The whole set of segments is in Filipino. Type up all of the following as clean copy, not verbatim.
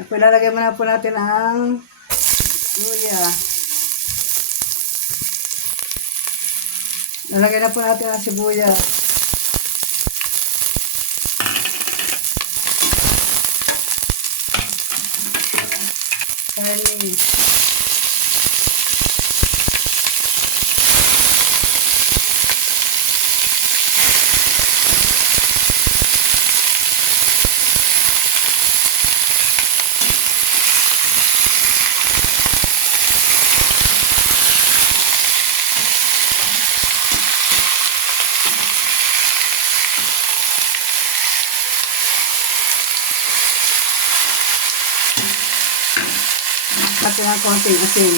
Ako ilalagay muna po natin ang luya. Lalagay na po natin ang sibuyas. Karne. Natin ang konting asin.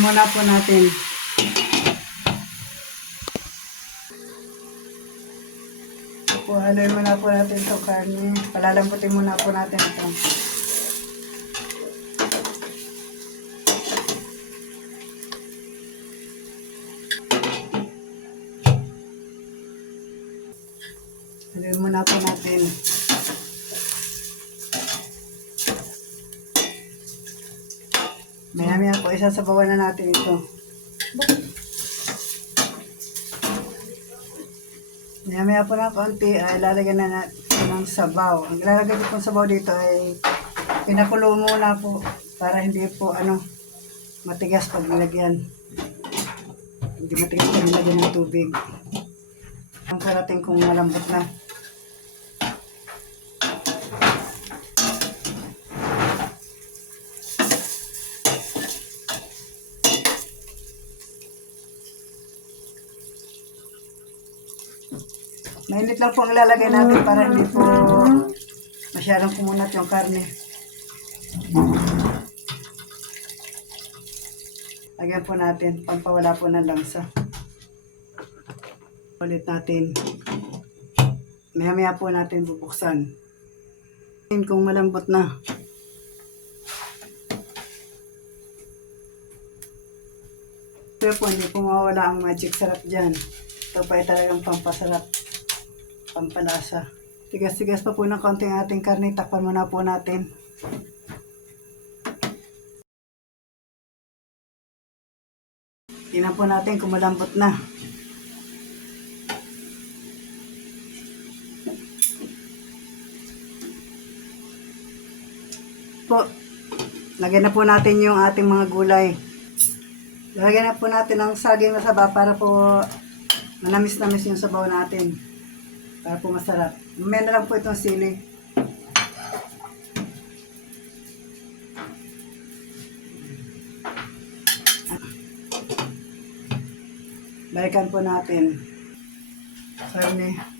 Muna po natin. Haluin muna po natin ito karne. Palalamputin muna po natin ito. Haluin muna po natin. Maya-maya po, isasabawan na natin ito. Maya-maya po ng konti ay lalagyan na natin ng sabaw. Ang ilalagay ko pong sabaw dito ay pinakulo muna po para hindi po matigas pag nilagyan. Hindi matigas pag nilagyan ng tubig. Ang parating kung malambot na. Mainit lang po ang ilalagay natin para hindi po masyadong kumunat yung karne. Lagyan po natin, pampawala po ng langsa. Ulit natin. Maya-maya po natin bubuksan. Kung malambot na. Pero po, hindi po mawala ang magic sarap dyan. Ito pa ay talagang pampasarap. Pampalasa. Tigas-tigas pa po ng konting ating karne. Takpan muna po natin. Tingnan po natin kung malambot na. Po, lagyan na po natin yung ating mga gulay. Lagyan na po natin ang saging na saba para po manamis-namis yung sabaw natin. Para po masarap. Mamaya na lang po itong sili. Balikan po natin. Karne.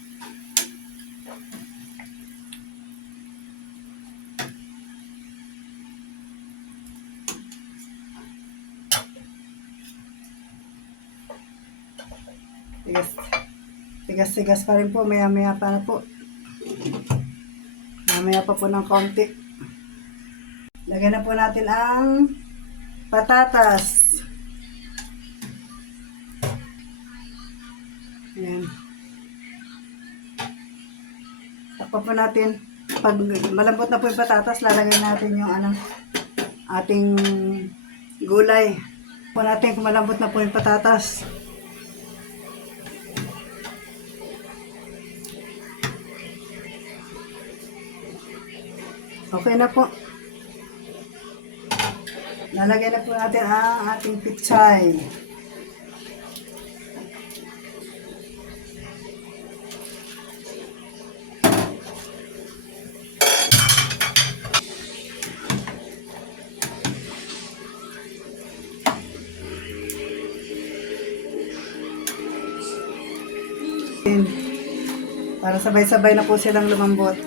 Tigas-tigas pa rin po. Maya-maya pa na po. Maya-maya pa po ng konti. Lagyan na po natin ang patatas. Ayan. Takpan po natin. Pag malambot na po yung patatas, lalagyan natin yung ating gulay. Po natin kung malambot na po yung patatas. Okay na po. Lalagyan na po natin ang ating pichay. Para sabay-sabay na po silang lumambot.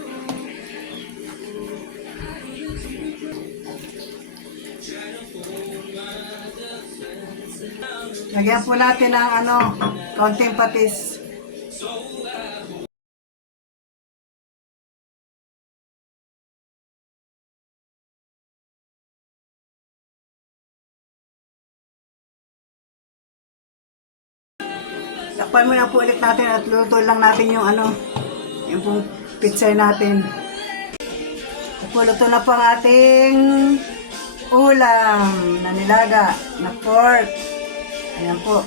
Lagyan po natin ng konting patis. Takpan muna po ulit natin at luto lang natin yung ano, yung pong pizza natin. Luto na po ang ating ulam na nilaga na pork. Ayan po.